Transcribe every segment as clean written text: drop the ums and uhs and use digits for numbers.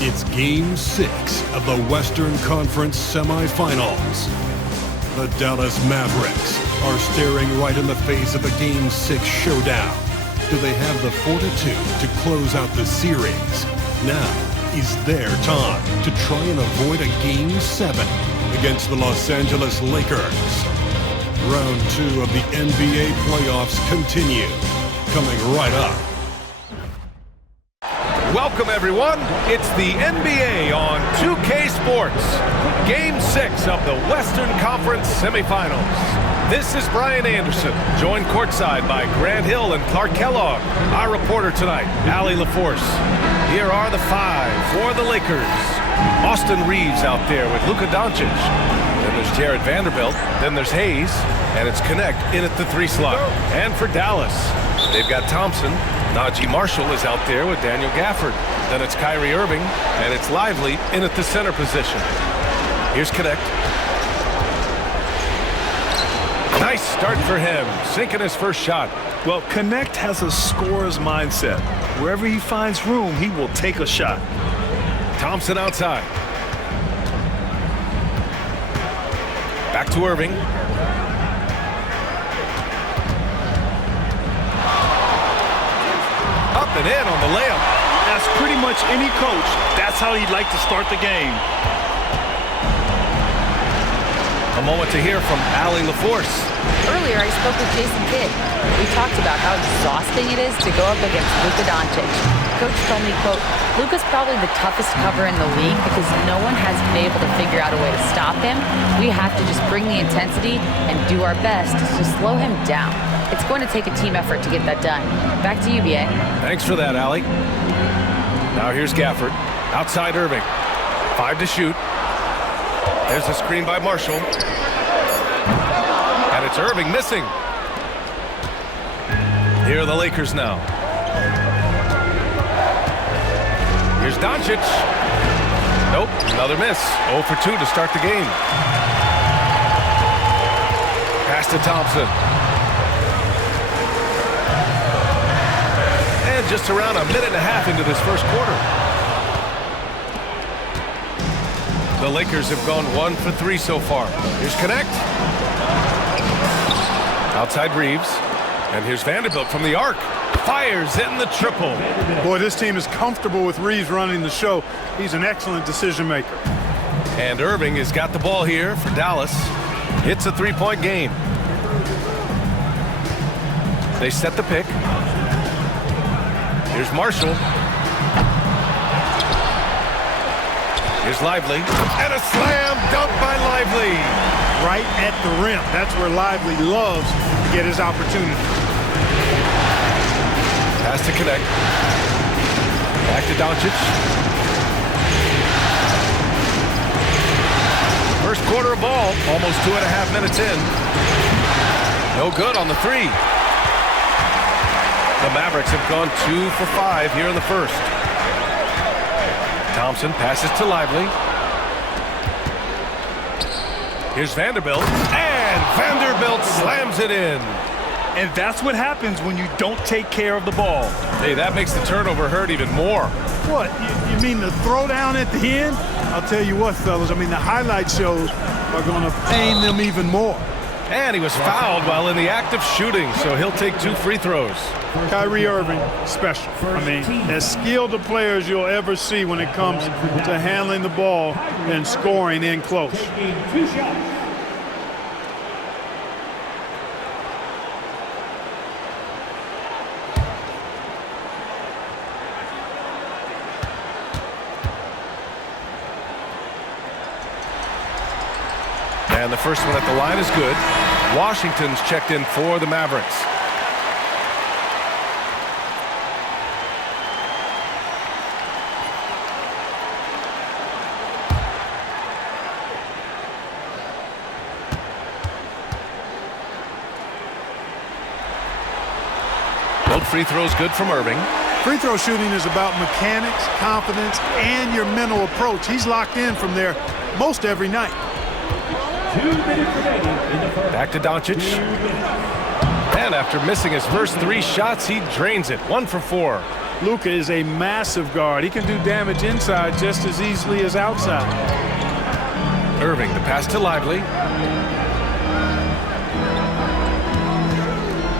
It's Game 6 of the Western Conference semifinals. The Dallas Mavericks are staring right in the face of a Game 6 showdown. Do they have the fortitude to close out the series? Now is their time to try and avoid a Game 7 against the Los Angeles Lakers. Round 2 of the NBA playoffs continue. Coming right up. Welcome, everyone. It's the NBA on 2K Sports. Game 6 of the Western Conference semifinals. This is Brian Anderson, joined courtside by Grant Hill and Clark Kellogg. Our reporter tonight, Allie LaForce. Here are the five for the Lakers. Austin Reeves out there with Luka Doncic. Then there's Jared Vanderbilt. Then there's Hayes. And it's Connect in at the 3 slot. And for Dallas, they've got Thompson. Najee Marshall is out there with Daniel Gafford. Then it's Kyrie Irving, and it's Lively in at the center position. Here's Connect. Nice start for him, sinking his first shot. Well, Connect has a scorer's mindset. Wherever he finds room, he will take a shot. Thompson outside. Back to Irving. Up and in on the layup. That's pretty much any coach. That's how he'd like to start the game. A moment to hear from Allie LaForce. Earlier, I spoke with Jason Kidd. We talked about how exhausting it is to go up against Luka Doncic. Coach told me, quote, Luka's probably the toughest cover in the league because no one has been able to figure out a way to stop him. We have to just bring the intensity and do our best to slow him down. It's going to take a team effort to get that done. Back to you, B.A. Thanks for that, Allie. Now here's Gafford. Outside Irving. 5 to shoot. There's a screen by Marshall. And it's Irving missing. Here are the Lakers now. Here's Doncic. Nope, another miss. 0 for 2 to start the game. Pass to Thompson. And just around a minute and a half into this first quarter. The Lakers have gone 1 for 3 so far. Here's Connect. Outside Reeves. And here's Vanderbilt from the arc. Fires in the triple. Boy, this team is comfortable with Reeves running the show. He's an excellent decision maker. And Irving has got the ball here for Dallas. It's a 3-point game. They set the pick. Here's Marshall. Here's Lively. And a slam dunk by Lively. Right at the rim. That's where Lively loves to get his opportunity. Pass to Connect. Back to Doncic. First quarter of ball. Almost 2.5 minutes in. No good on the 3. The Mavericks have gone 2 for 5 here in the first. Thompson passes to Lively. Here's Vanderbilt. And Vanderbilt slams it in. And that's what happens when you don't take care of the ball. Hey, that makes the turnover hurt even more. What? You mean the throwdown at the end? I'll tell you what, fellas. I mean, the highlight shows are going to pain them even more. And he was fouled while in the act of shooting, so he'll take 2 free throws. Kyrie Irving, special. I mean, as skilled a player as you'll ever see when it comes to handling the ball and scoring in close. And the first one at the line is good. Washington's checked in for the Mavericks. Both free throws good from Irving. Free throw shooting is about mechanics, confidence, and your mental approach. He's locked in from there most every night. Back to Doncic. And after missing his first 3 shots, he drains it. 1 for 4. Luka is a massive guard. He can do damage inside just as easily as outside. Irving, the pass to Lively.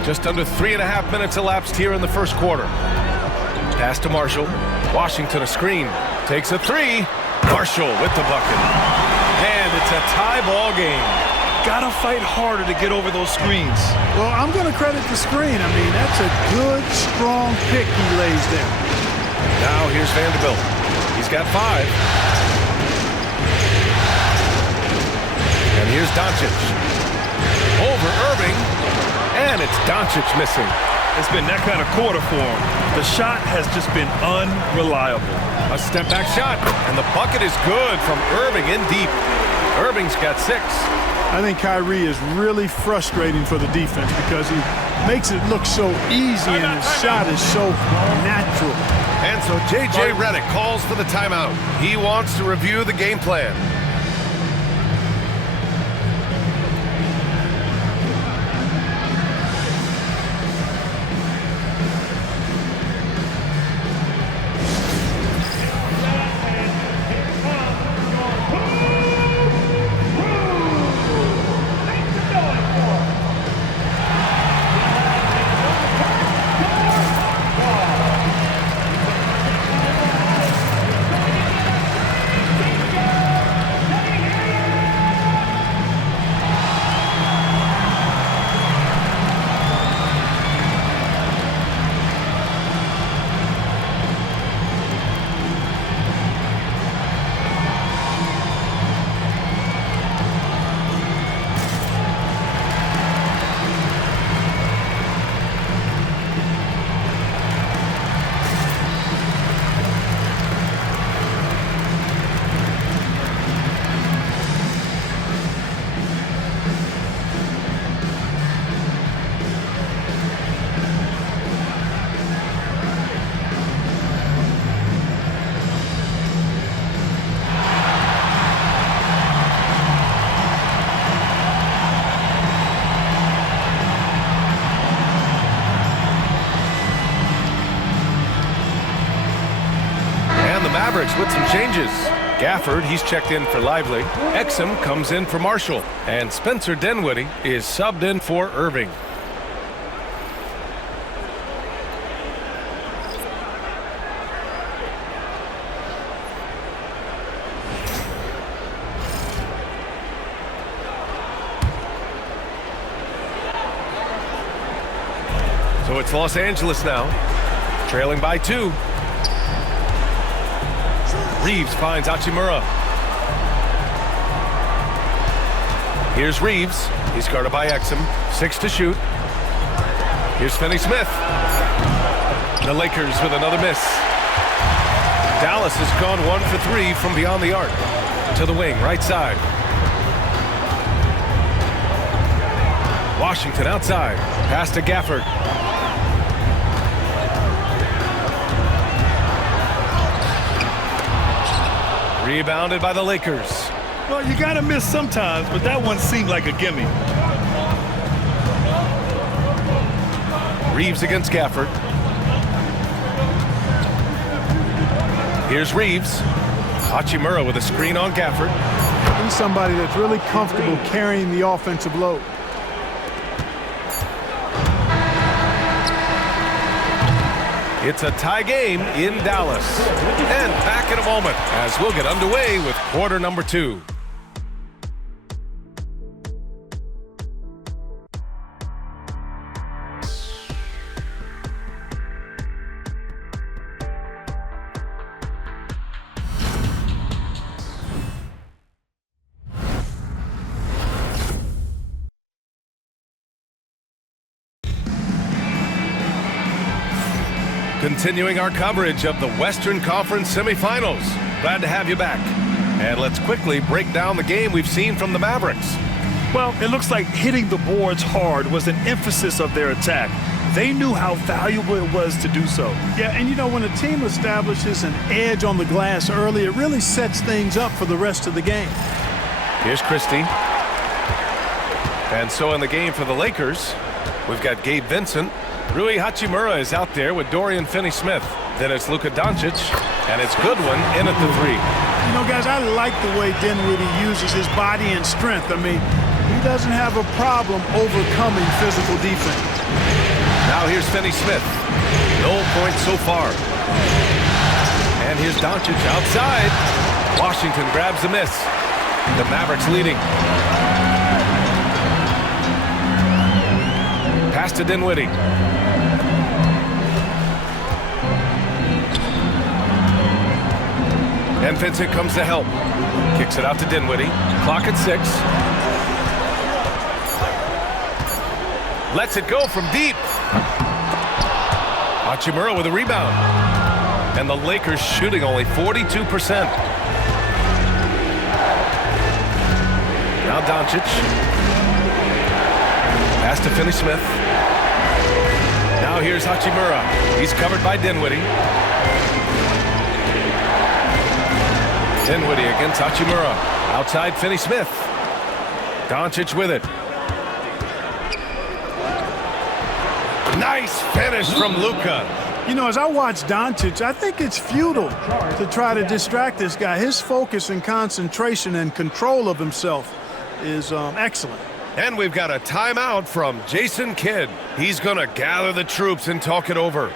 Just under 3.5 minutes elapsed here in the first quarter. Pass to Marshall. Washington a screen. Takes a three. Marshall with the bucket. And it's a tie ball game. Gotta fight harder to get over those screens. Well, I'm going to credit the screen. I mean, that's a good, strong pick he lays there. Now here's Vanderbilt. He's got 5. And here's Doncic. Over Irving. And it's Doncic missing. It's been that kind of quarter for him. The shot has just been unreliable. A step-back shot. And the bucket is good from Irving in deep. Irving's got 6. I think Kyrie is really frustrating for the defense because he makes it look so easy and his shot is so natural. And so J.J. Redick calls for the timeout. He wants to review the game plan. Mavericks with some changes. Gafford, he's checked in for Lively. Exum comes in for Marshall. And Spencer Dinwiddie is subbed in for Irving. So it's Los Angeles now, trailing by 2. Reeves finds Hachimura. Here's Reeves. He's guarded by Exum. 6 to shoot. Here's Finney-Smith. The Lakers with another miss. Dallas has gone 1 for 3 from beyond the arc. To the wing, right side. Washington outside. Pass to Gafford. Rebounded by the Lakers. Well, you got to miss sometimes, but that one seemed like a gimme. Reeves against Gafford. Here's Reeves. Hachimura with a screen on Gafford. He's somebody that's really comfortable carrying the offensive load. It's a tie game in Dallas. And back in a moment as we'll get underway with quarter number 2. Continuing our coverage of the Western Conference semifinals. Glad to have you back. And let's quickly break down the game we've seen from the Mavericks. Well, it looks like hitting the boards hard was an emphasis of their attack. They knew how valuable it was to do so. Yeah, and you know, when a team establishes an edge on the glass early, it really sets things up for the rest of the game. Here's Christie. And so in the game for the Lakers, we've got Gabe Vincent. Rui Hachimura is out there with Dorian Finney-Smith. Then it's Luka Doncic, and it's Goodwin in at the 3. You know, guys, I like the way Dinwiddie uses his body and strength. I mean, he doesn't have a problem overcoming physical defense. Now here's Finney-Smith. No points so far. And here's Doncic outside. Washington grabs the miss. The Mavericks leading. Pass to Dinwiddie. And Vincent comes to help. Kicks it out to Dinwiddie. Clock at 6. Lets it go from deep. Hachimura with a rebound. And the Lakers shooting only 42%. Now Doncic. Pass to Finney-Smith. Now here's Hachimura. He's covered by Dinwiddie. Dinwiddie against Hachimura. Outside Finney-Smith. Doncic with it. Nice finish from Luka. You know, as I watch Doncic, I think it's futile to try to distract this guy. His focus and concentration and control of himself is excellent. And we've got a timeout from Jason Kidd. He's going to gather the troops and talk it over.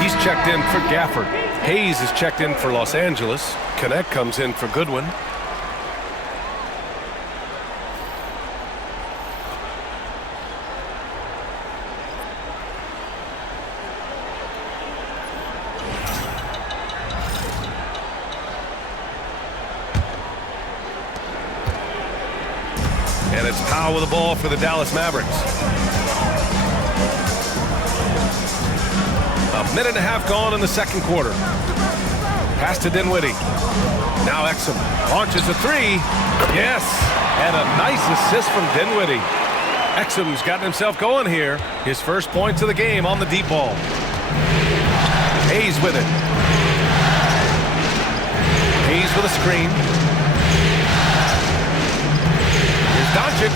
He's checked in for Gafford. Hayes is checked in for Los Angeles. Connect comes in for Goodwin. And it's Powell with the ball for the Dallas Mavericks. A minute and a half gone in the second quarter. Pass to Dinwiddie. Now Exum launches a 3. Yes, and a nice assist from Dinwiddie. Exum's gotten himself going here. His first points of the game on the deep ball. Hayes with it. Hayes with a screen. Here's Doncic.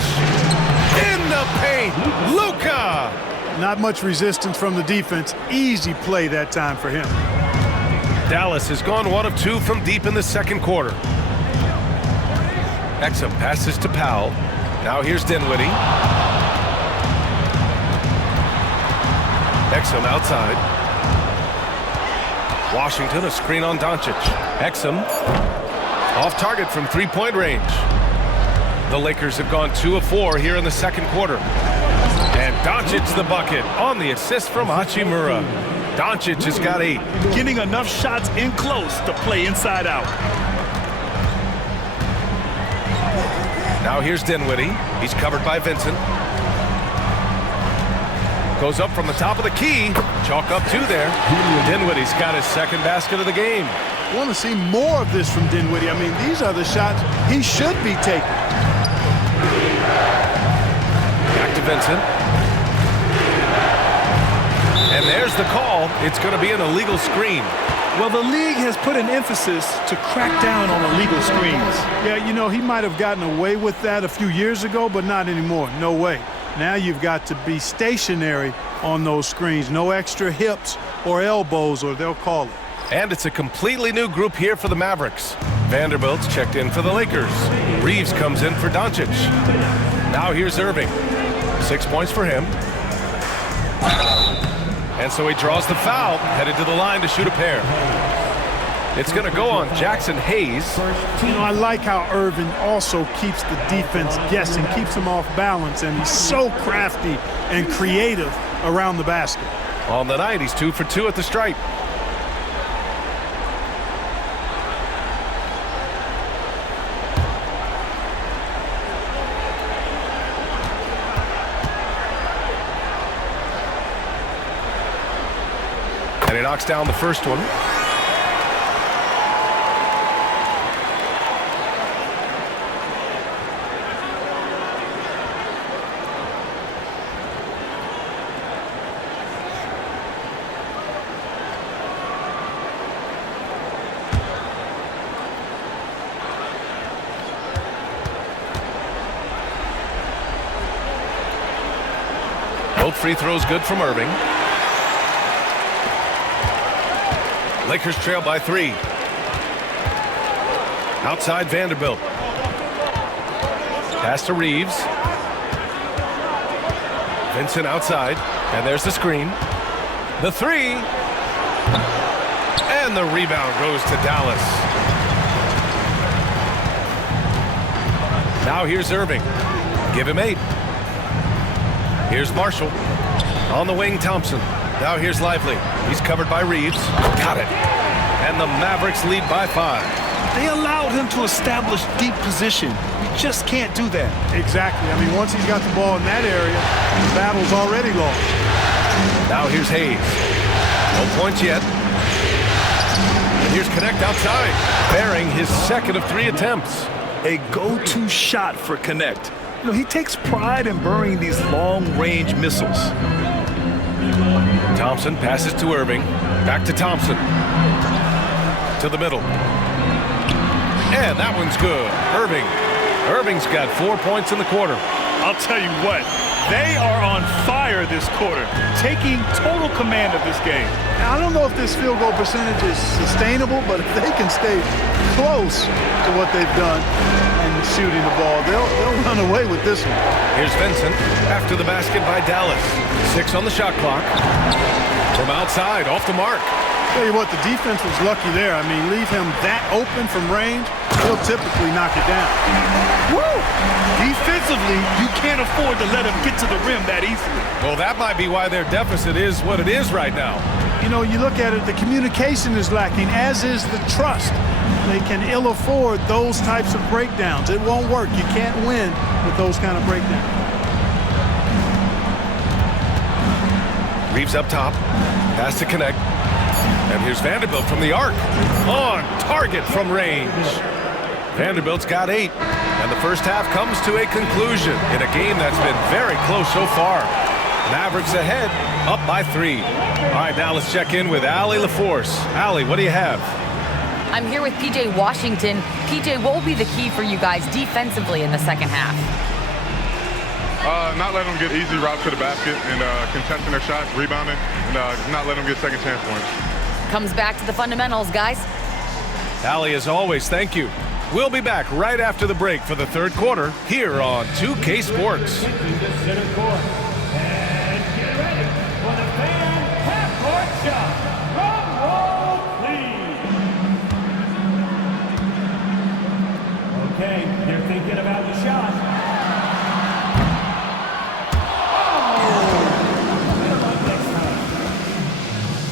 In the paint, Luka. Not much resistance from the defense. Easy play that time for him. Dallas has gone 1 of 2 from deep in the second quarter. Exum passes to Powell. Now here's Dinwiddie. Exum outside. Washington, a screen on Doncic. Exum off target from three-point range. The Lakers have gone 2 of 4 here in the second quarter. And Doncic the bucket on the assist from Hachimura. Doncic has got 8. Getting enough shots in close to play inside out. Now here's Dinwiddie. He's covered by Vincent. Goes up from the top of the key. Chalk up 2 there. Dinwiddie's got his second basket of the game. I want to see more of this from Dinwiddie. I mean, these are the shots he should be taking. Back to Vincent. And there's the call. It's going to be an illegal screen. Well, the league has put an emphasis to crack down on illegal screens. Yeah, you know, he might have gotten away with that a few years ago, but not anymore. No way. Now you've got to be stationary on those screens. No extra hips or elbows, or they'll call it. And it's a completely new group here for the Mavericks. Vanderbilt's checked in for the Lakers. Reeves comes in for Doncic. Now here's Irving. 6 points for him. And so he draws the foul, headed to the line to shoot a pair. It's going to go on Jackson Hayes. You know, I like how Irving also keeps the defense guessing, keeps them off balance, and he's so crafty and creative around the basket. On the night, he's 2 for 2 at the stripe. And he knocks down the first one. Both free throws good from Irving. Lakers trail by 3. Outside Vanderbilt. Pass to Reeves. Vincent outside. And there's the screen. The 3. And the rebound goes to Dallas. Now here's Irving. Give him 8. Here's Marshall. On the wing, Thompson. Now here's Lively. He's covered by Reeves. Got it. And the Mavericks lead by 5. They allowed him to establish deep position. You just can't do that. Exactly. I mean, once he's got the ball in that area, the battle's already lost. Now here's Hayes. No points yet. And here's Connect outside, bearing his second of 3 attempts. A go-to shot for Connect. You know, he takes pride in burying these long-range missiles. Thompson passes to Irving. Back to Thompson. To the middle. And that one's good. Irving's got 4 points in the quarter. I'll tell you what, they are on fire this quarter, taking total command of this game. Now, I don't know if this field goal percentage is sustainable, but if they can stay close to what they've done in shooting the ball, they'll run away with this one. Here's Vincent after the basket by Dallas. 6 on the shot clock. From outside, off the mark. Tell you what, the defense was lucky there. I mean, leave him that open from range, he'll typically knock it down. Woo! Defensively, you can't afford to let him get to the rim that easily. Well, that might be why their deficit is what it is right now. You know, you look at it, the communication is lacking, as is the trust. They can ill afford those types of breakdowns. It won't work. You can't win with those kind of breakdowns. Reeves up top. Pass to Connect. And here's Vanderbilt from the arc. On target from range. Vanderbilt's got 8. And the first half comes to a conclusion in a game that's been very close so far. Mavericks ahead, up by 3. All right, now let's check in with Allie LaForce. Allie, what do you have? I'm here with PJ Washington. PJ, what will be the key for you guys defensively in the second half? Not letting them get easy routes to the basket and contesting their shots, rebounding, and not letting them get second chance points. Comes back to the fundamentals, guys. Allie, as always, thank you. We'll be back right after the break for the third quarter here on 2K Sports. Okay, they're thinking about the shot.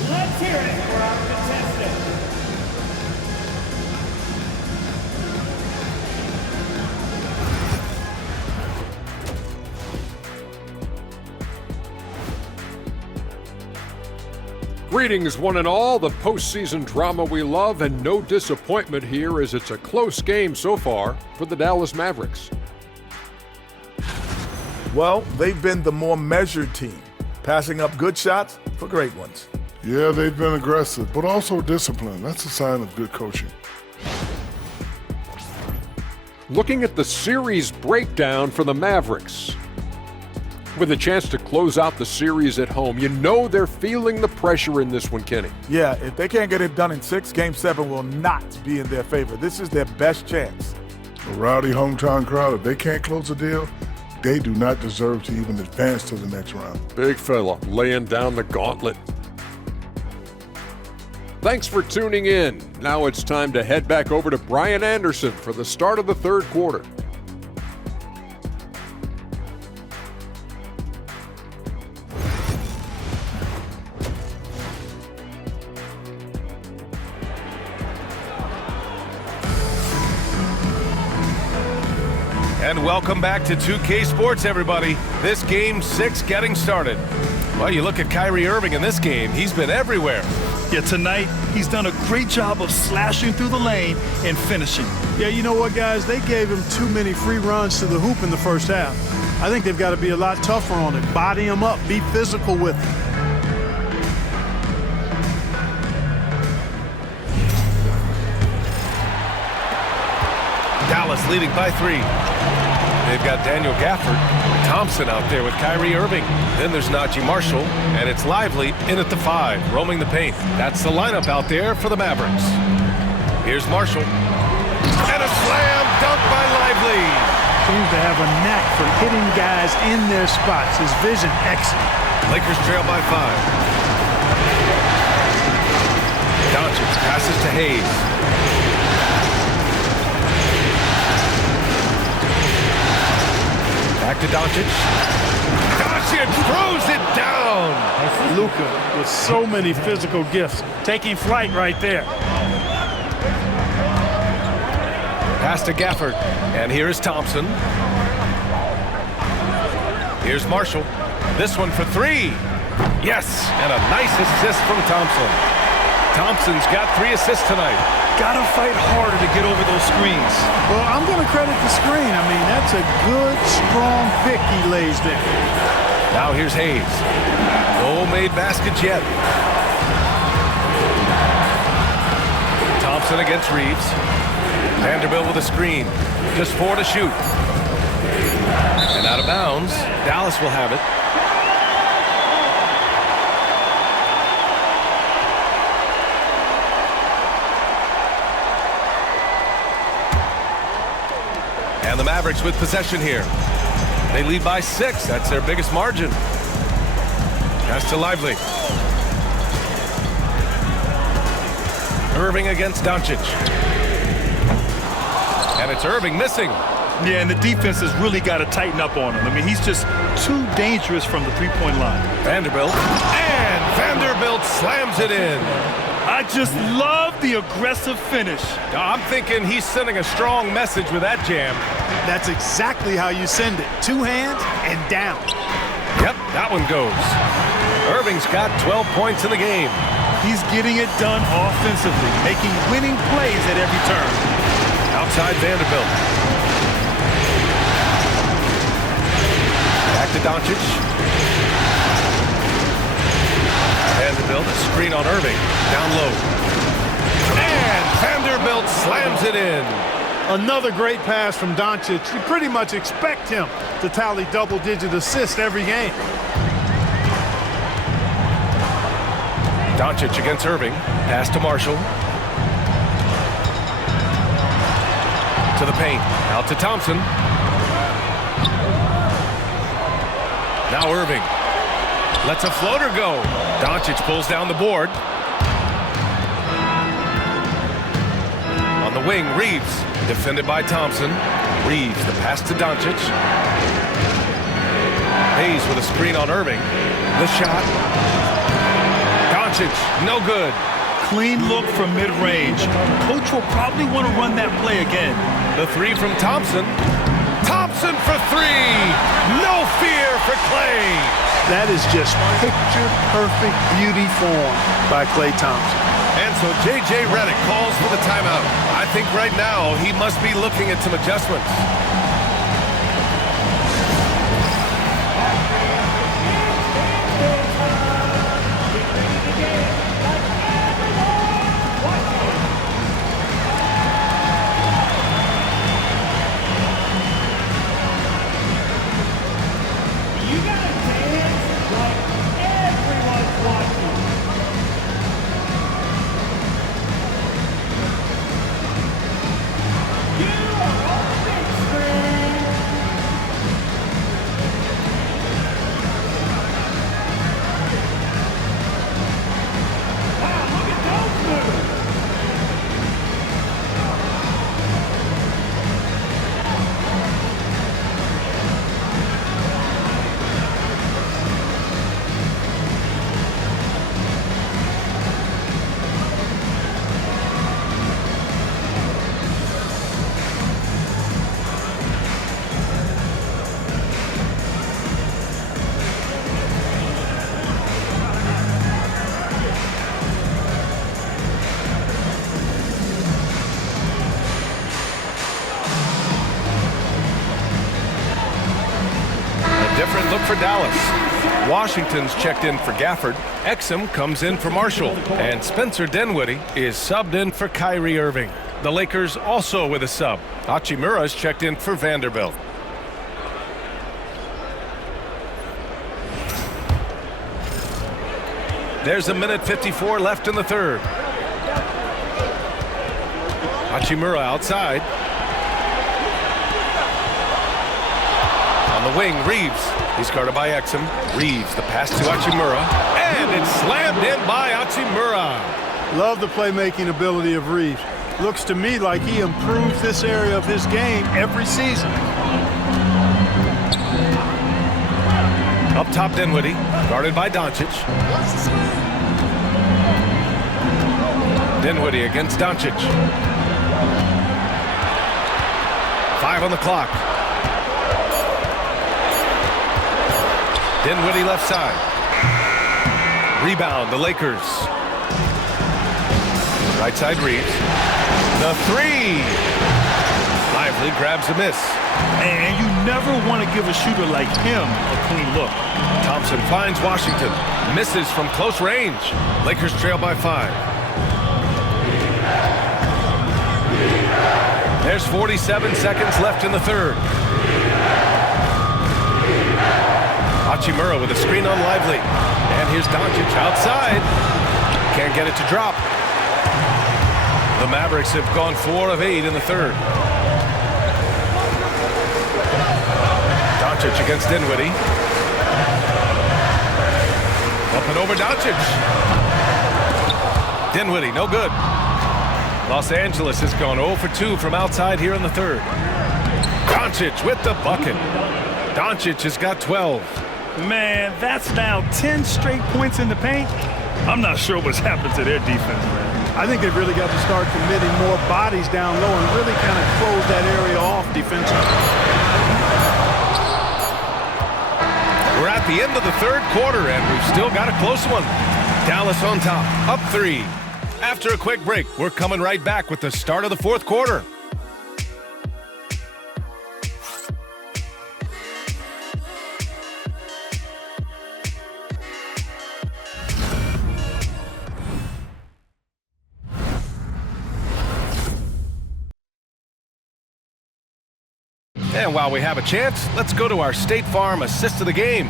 Let's hear it for our contestant. Greetings, one and all. The postseason drama we love, and no disappointment here as it's a close game so far for the Dallas Mavericks. Well, they've been the more measured team, passing up good shots for great ones. Yeah, they've been aggressive, but also disciplined. That's a sign of good coaching. Looking at the series breakdown for the Mavericks. with a chance to close out the series at home. You know they're feeling the pressure in this one, Kenny. Yeah, if they can't get it done in 6, Game 7 will not be in their favor. This is their best chance. A rowdy hometown crowd, if they can't close a deal, they do not deserve to even advance to the next round. Big fella laying down the gauntlet. Thanks for tuning in. Now it's time to head back over to Brian Anderson for the start of the third quarter. And welcome back to 2K Sports, everybody. This Game 6 getting started. Well, you look at Kyrie Irving in this game. He's been everywhere. Yeah, tonight, he's done a great job of slashing through the lane and finishing. Yeah, you know what, guys? They gave him too many free runs to the hoop in the first half. I think they've got to be a lot tougher on him. Body him up. Be physical with him. Dallas leading by 3. They've got Daniel Gafford, Thompson out there with Kyrie Irving. Then there's Najee Marshall, and it's Lively in at the 5, roaming the paint. That's the lineup out there for the Mavericks. Here's Marshall. And a slam dunk by Lively. Seems to have a knack for hitting guys in their spots. His vision excellent. Lakers trail by 5. Doncic passes to Hayes. Back to Doncic. Doncic throws it down. Luka with so many physical gifts. Taking flight right there. Pass to Gafford. And here is Thompson. Here's Marshall. This one for 3. Yes, and a nice assist from Thompson. Thompson's got 3 assists tonight. Gotta fight harder to get over those screens. Well, I'm going to credit the screen. I mean, that's a good, strong pick he lays there. Now here's Hayes. No made baskets yet. Thompson against Reeves. Vanderbilt with a screen. Just 4 to shoot. And out of bounds. Dallas will have it. And the Mavericks with possession here. They lead by 6. That's their biggest margin. Pass to Lively. Irving against Doncic. And it's Irving missing. Yeah, and the defense has really got to tighten up on him. I mean, he's just too dangerous from the three-point line. Vanderbilt. And Vanderbilt slams it in. I just love the aggressive finish. I'm thinking he's sending a strong message with that jam. That's exactly how you send it. 2 hands and down. Yep, that one goes. Irving's got 12 points in the game. He's getting it done offensively, making winning plays at every turn. Outside Vanderbilt. Back to Doncic. Vanderbilt, a screen on Irving, down low. And Vanderbilt slams it in. Another great pass from Doncic. You pretty much expect him to tally double-digit assists every game. Doncic against Irving. Pass to Marshall. To the paint. Out to Thompson. Now Irving. Lets a floater go. Doncic pulls down the board. On the wing, Reeves. Defended by Thompson. Reeves, the pass to Doncic. Hayes with a screen on Irving. The shot. Doncic, no good. Clean look from mid-range. Coach will probably want to run that play again. The 3 from Thompson. Thompson for 3. No fear for Clay. That is just picture-perfect beauty form by Klay Thompson. And so J.J. Redick calls for the timeout. I think right now he must be looking at some adjustments. You got for Dallas. Washington's checked in for Gafford. Exum comes in for Marshall. And Spencer Dinwiddie is subbed in for Kyrie Irving. The Lakers also with a sub. Hachimura's checked in for Vanderbilt. There's a minute 54 left in the third. Hachimura outside. On the wing, Reeves. He's guarded by Exum. Reeves, the pass to Hachimura. And it's slammed in by Hachimura. Love the playmaking ability of Reeves. Looks to me like he improves this area of his game every season. Up top, Dinwiddie, guarded by Doncic. Dinwiddie against Doncic. 5 on the clock. Dinwiddie left side. Rebound, the Lakers. Right side, Reeves. The three. Lively grabs a miss. And you never want to give a shooter like him a clean look. Thompson finds Washington. Misses from close range. Lakers trail by 5. There's 47 seconds left in the third. Hachimura with a screen on Lively. And here's Doncic outside. Can't get it to drop. The Mavericks have gone 4 of 8 in the third. Doncic against Dinwiddie. Up and over Doncic. Dinwiddie, no good. Los Angeles has gone 0 for 2 from outside here in the third. Doncic with the bucket. Doncic has got 12. Man, that's now 10 straight points in the paint. I'm not sure what's happened to their defense, man. I think they've really got to start committing more bodies down low and really kind of close that area off defensively. We're at the end of the third quarter, and we've still got a close one. Dallas on top, up 3. After a quick break, we're coming right back with the start of the fourth quarter. And while we have a chance, let's go to our State Farm assist of the game.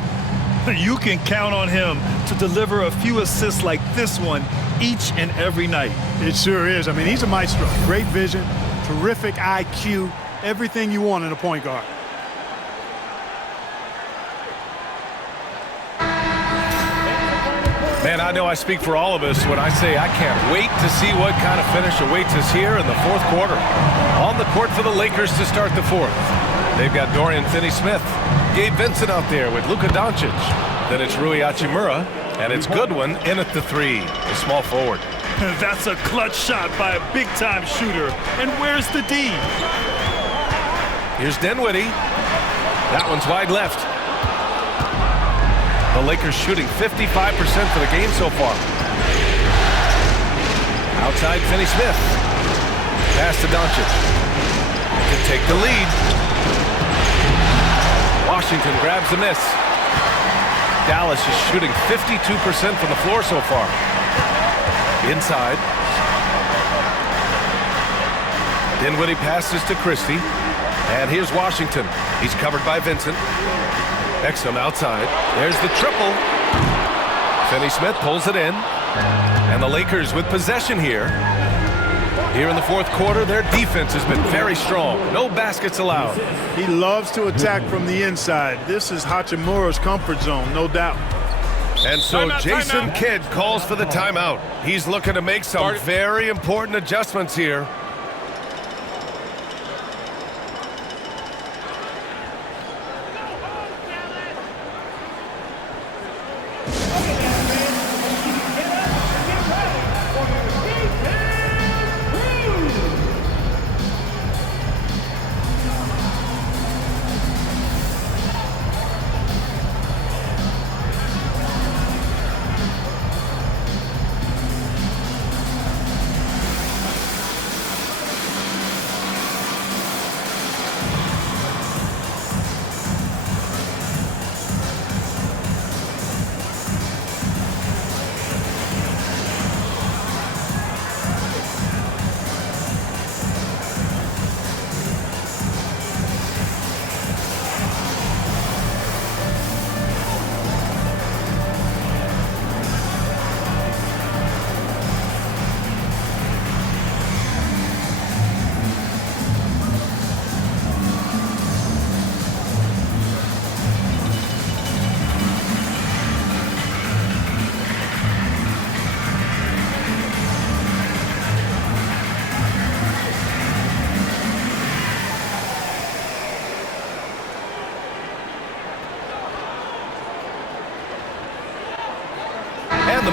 You can count on him to deliver a few assists like this one each and every night. It sure is. I mean, he's a maestro. Great vision, terrific IQ, everything you want in a point guard. Man, I know I speak for all of us when I say I can't wait to see what kind of finish awaits us here in the fourth quarter. On the court for the Lakers to start the fourth. They've got Dorian Finney-Smith, Gabe Vincent out there with Luka Doncic. Then it's Rui Hachimura, and it's Goodwin in at the 3, the small forward. That's a clutch shot by a big-time shooter. And where's the D? Here's Dinwiddie. That one's wide left. The Lakers shooting 55% for the game so far. Outside Finney-Smith. Pass to Doncic. Can take the lead. Washington grabs the miss. Dallas is shooting 52% from the floor so far. Inside. Dinwiddie passes to Christie. And here's Washington. He's covered by Vincent. Exum outside. There's the triple. Finney-Smith pulls it in. And the Lakers with possession here. Here in the fourth quarter, their defense has been very strong. No baskets allowed. He loves to attack from the inside. This is Hachimura's comfort zone, no doubt. And so Jason Kidd calls for the timeout. He's looking to make some very important adjustments here.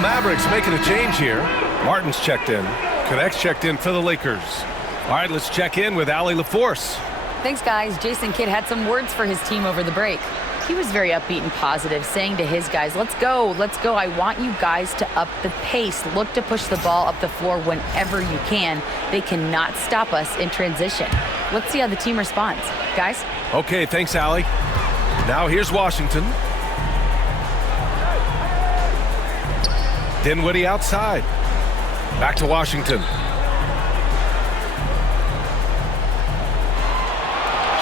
Mavericks making a change here. Martin's checked in. Connect's checked in for the Lakers. All right, let's check in with Allie LaForce. Thanks, guys. Jason Kidd had some words for his team over the break. He was very upbeat and positive, saying to his guys, let's go. I want you guys to up the pace. Look to push the ball up the floor whenever you can. They cannot stop us in transition. Let's see how the team responds. Guys? Okay, thanks, Allie. Now here's Washington. Dinwiddie outside. Back to Washington.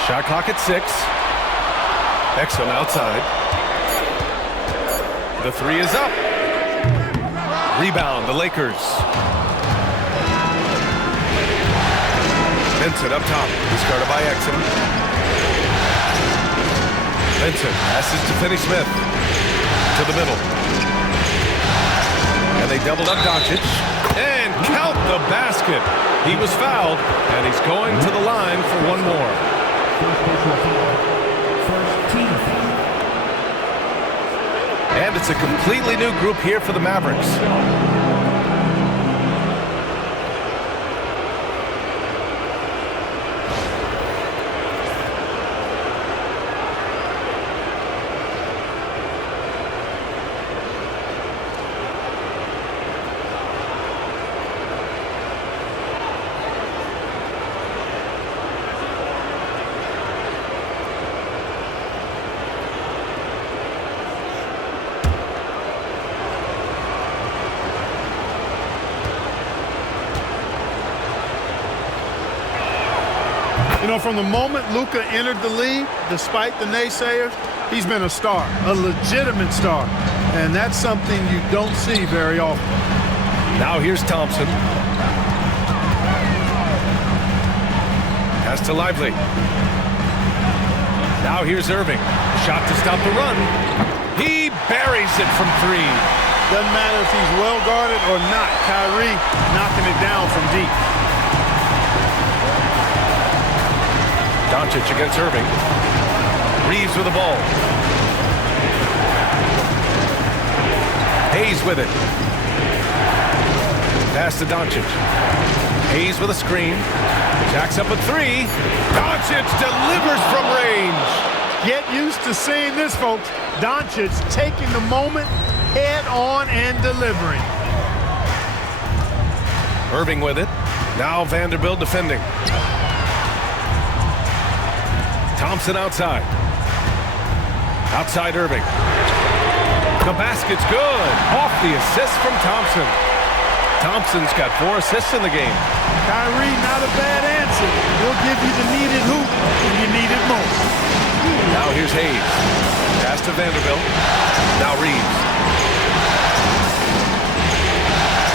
Shot clock at 6. Exum outside. The 3 is up. Rebound, the Lakers. Vincent up top. He's guarded by Exum. Vincent passes to Finney-Smith. To the middle. And they doubled up Doncic. And count the basket. He was fouled, and he's going to the line for one more. And it's a completely new group here for the Mavericks. You know, from the moment Luka entered the league, despite the naysayers, he's been a star, a legitimate star. And that's something you don't see very often. Now here's Thompson. Pass to Lively. Now here's Irving. Shot to stop the run. He buries it from 3. Doesn't matter if he's well guarded or not. Kyrie knocking it down from deep. Doncic against Irving. Reeves with the ball. Hayes with it. Pass to Doncic. Hayes with a screen. Jacks up a 3. Doncic delivers from range. Get used to seeing this, folks. Doncic taking the moment head on and delivering. Irving with it. Now Vanderbilt defending. Thompson outside. Outside Irving. The basket's good. Off the assist from Thompson. Thompson's got 4 assists in the game. Kyrie, not a bad answer. He'll give you the needed hoop when you need it most. Now here's Hayes. Pass to Vanderbilt. Now Reeves.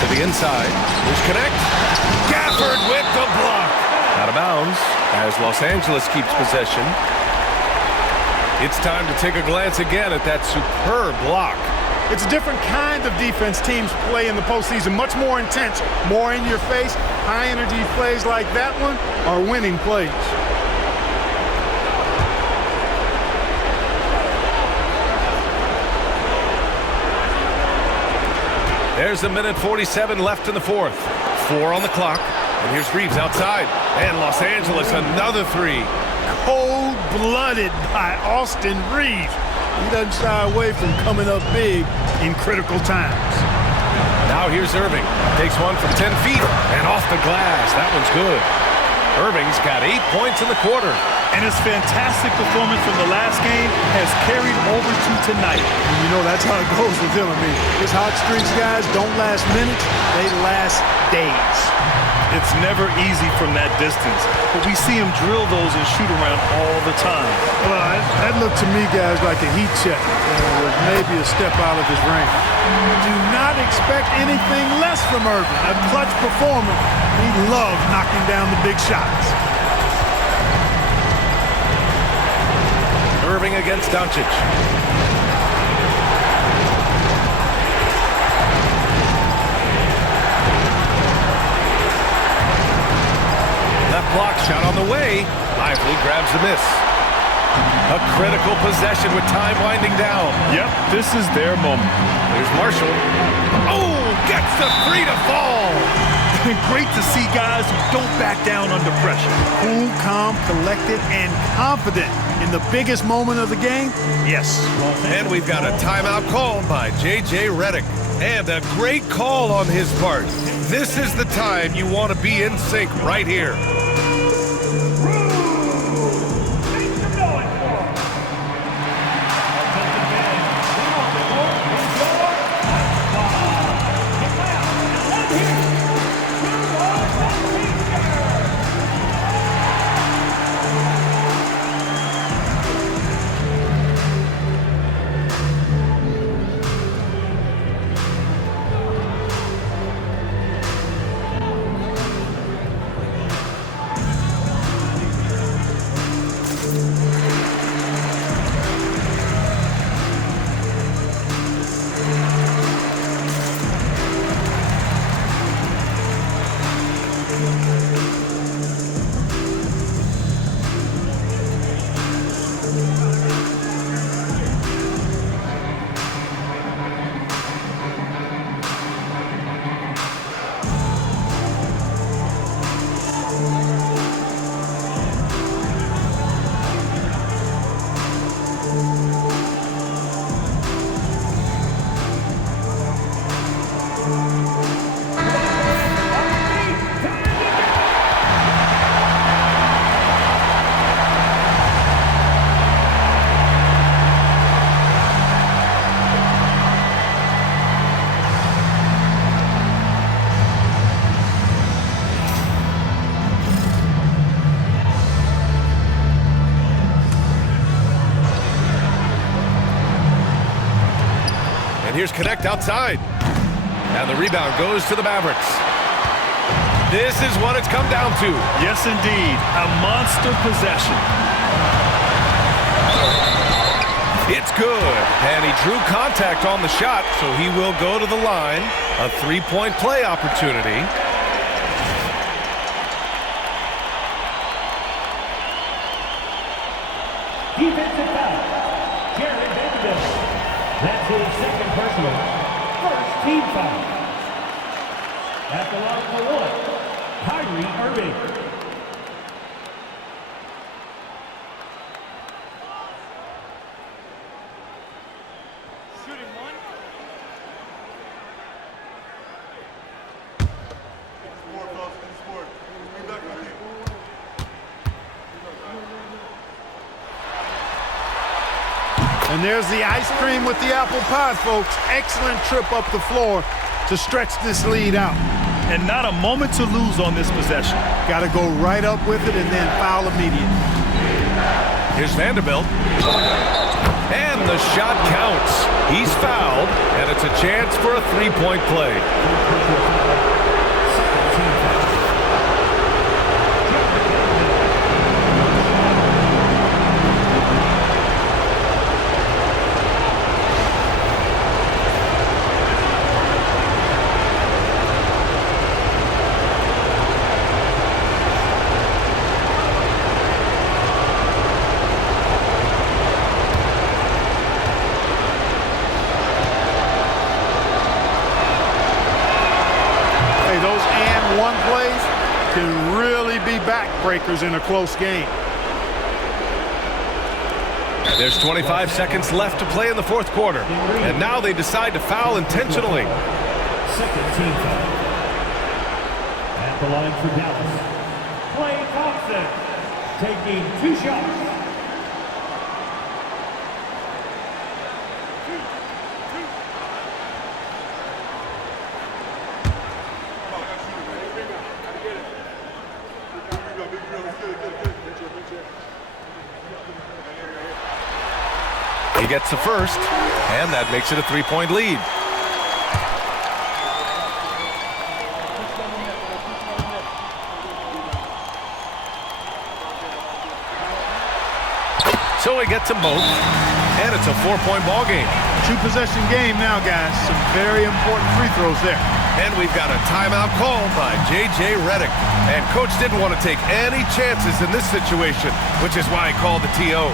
To the inside. Here's Connect. Gafford with the block. Out of bounds as Los Angeles keeps possession. It's time to take a glance again at that superb block. It's a different kind of defense teams play in the postseason. Much more intense, more in your face. High energy plays like that one are winning plays. There's a minute 47 left in the 4th. 4 on the clock. And here's Reeves outside. And Los Angeles, another 3. Cold-blooded by Austin Reeves. He doesn't shy away from coming up big in critical times. Now here's Irving. Takes one from 10 feet and off the glass. That one's good. Irving's got 8 points in the quarter. And his fantastic performance from the last game has carried over to tonight. And you know, that's how it goes with him. I mean, his hot streaks, guys, don't last minutes. They last days. It's never easy from that distance, but we see him drill those and shoot around all the time. Well, that looked to me, guys, like a heat check. With maybe a step out of his range. Do not expect anything less from Irving. A clutch performer. He loves knocking down the big shots. Irving against Doncic. Left block shot on the way. Lively grabs the miss. A critical possession with time winding down. Yep, this is their moment. There's Marshall. Oh, Gets the three to fall. Great to see guys who don't back down under pressure. Cool, calm, collected, and confident in the biggest moment of the game. Yes. And we've got a timeout called by J.J. Redick. And a great call on his part. This is the time you want to be in sync right here. And here's Connect outside. And the rebound goes to the Mavericks. This is what it's come down to. Yes, indeed. A monster possession. It's good. And he drew contact on the shot, so he will go to the line. A three-point play opportunity. Defensive foul. Jared Vanderbilt. That's his second personal. First team foul. At the line for one, Kyrie Irving. And there's the ice cream with the apple pie, folks. Excellent trip up the floor to stretch this lead out. And not a moment to lose on this possession. Got to go right up with it and then foul immediately. Here's Vanderbilt. And the shot counts. He's fouled, and it's a chance for a three-point play. Backbreakers in a close game. There's 25 seconds left to play in the fourth quarter. And now they decide to foul intentionally. Second team foul. At the line for Dallas, Klay Thompson taking 2 shots. He gets the first, and that makes it a three-point lead. So he gets them both, and it's a 4-point ball game. 2-possession game now, guys. Some very important free throws there. And we've got a timeout called by J.J. Redick. And Coach didn't want to take any chances in this situation, which is why he called the TO.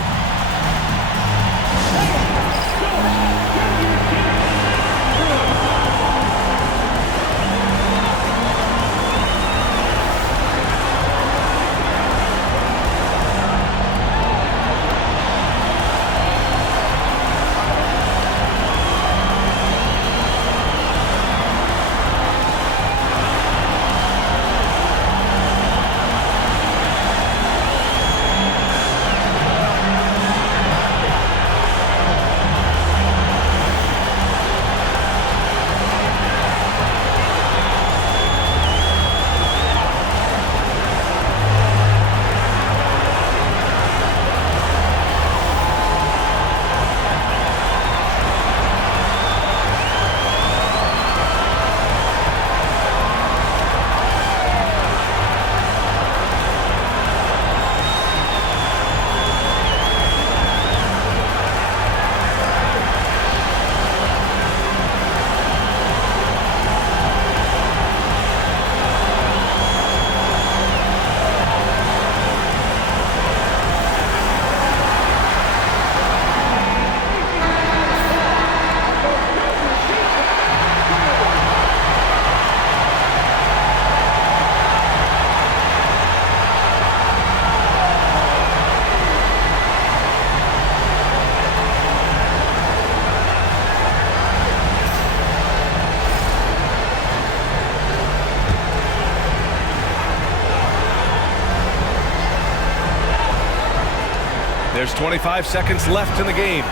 There's 25 seconds left in the game.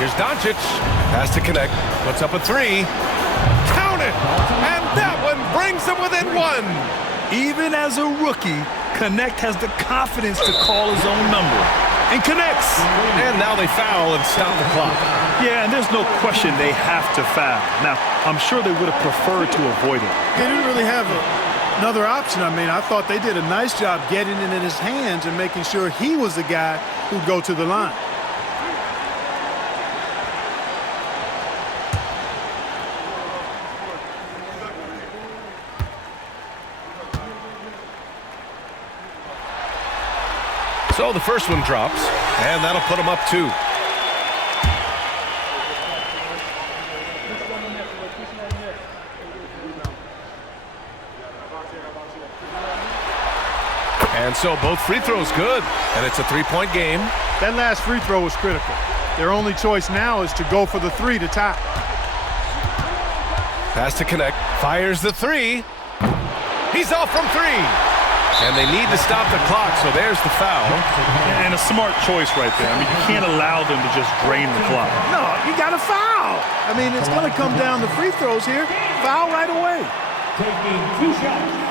Here's Doncic. Has to connect. Puts up a three. Count it! And that one brings them within one. Even as a rookie, Connect has the confidence to call his own number. And connects. And now they foul and stop the clock. Yeah, and there's no question they have to foul. Now, I'm sure they would have preferred to avoid it. They didn't really have another option. I mean, I thought they did a nice job getting it in his hands and making sure he was the guy who'd go to the line. So the first one drops, and that'll put them up 2. And so both free throws good, and it's a 3-point game. That last free throw was critical. Their only choice now is to go for the 3 to tie. Pass to Connect, fires the 3. He's off from 3. And they need to stop the clock, so there's the foul. And a smart choice right there. I mean, you can't allow them to just drain the clock. No, you got to foul. I mean, it's going to come down to free throws here. Foul right away. Taking 2 shots.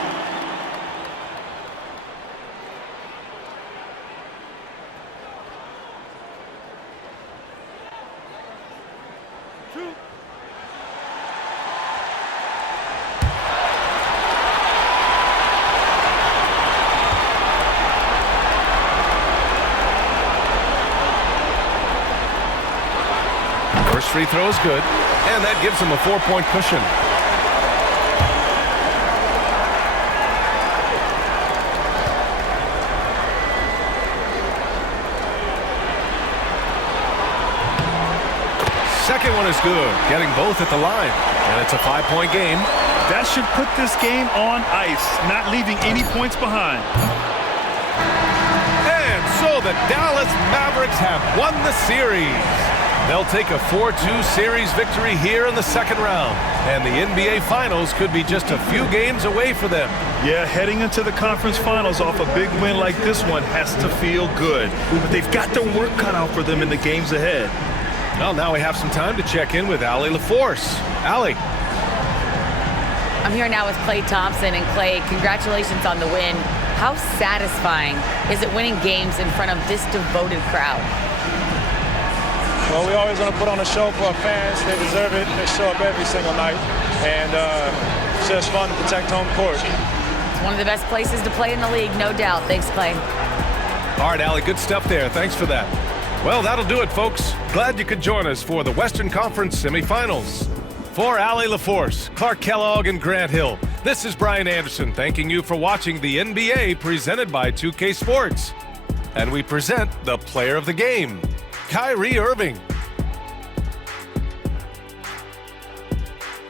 First free throw is good, and that gives them a 4-point cushion. Second one is good, getting both at the line, and it's a 5-point game. That should put this game on ice, not leaving any points behind. And so the Dallas Mavericks have won the series. They'll take a 4-2 series victory here in the second round, and the NBA Finals could be just a few games away for them. Yeah, heading into the conference finals off a big win like this one has to feel good. But they've got their work cut out for them in the games ahead. Well, now we have some time to check in with Allie LaForce. Allie. I'm here now with Klay Thompson. And Klay, congratulations on the win. How satisfying is it winning games in front of this devoted crowd? Well, we always want to put on a show for our fans. They deserve it. They show up every single night. And it's just fun to protect home court. It's one of the best places to play in the league, no doubt. Thanks, Klay. All right, Allie, good stuff there. Thanks for that. Well, that'll do it, folks. Glad you could join us for the Western Conference semifinals. For Allie LaForce, Clark Kellogg, and Grant Hill, this is Brian Anderson thanking you for watching the NBA presented by 2K Sports. And we present the player of the game, Kyrie Irving.